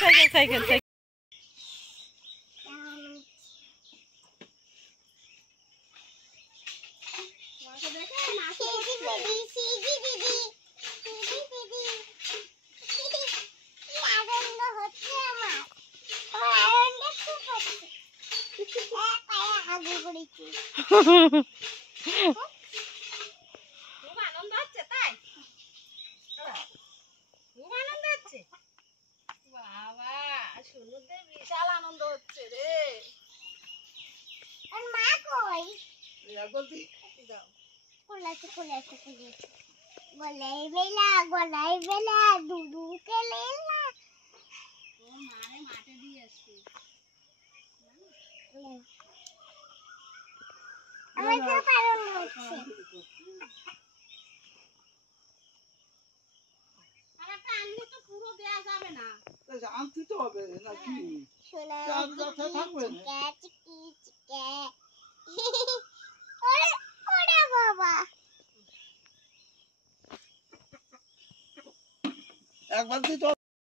cycle cycle cycle খুব আনন্দ হচ্ছে তাই খুব আনন্দ হচ্ছে বাবা শুনুদের বিশাল আনন্দ হচ্ছে রে আর মা কই বলতি দাও গলাই বেলা দুদু কেলে না ও মারে মাঠে দিয়ে আসছে আমার তো পারন হচ্ছে আর একটা আনলে তো পুরো দেয়া যাবে না আনতে তো হবে নাকি সোনা থাকবে না চিকি চিকে ওরে ওরে বাবা একবার দিতে